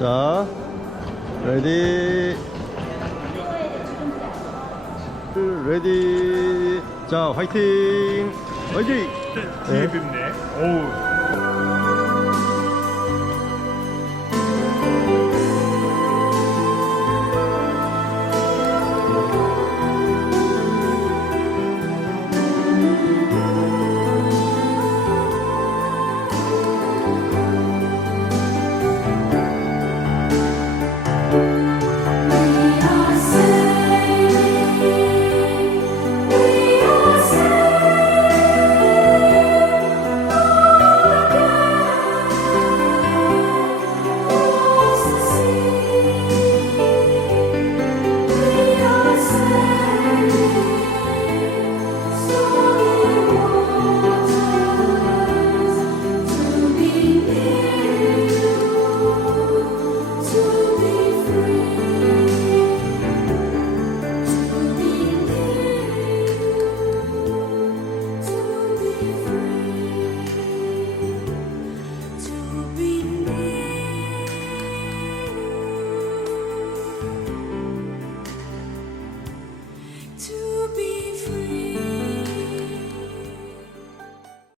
자, 레디. 레디. 자, 화이팅. 화이팅. 뒤에 네. 뵙네. 오. 음.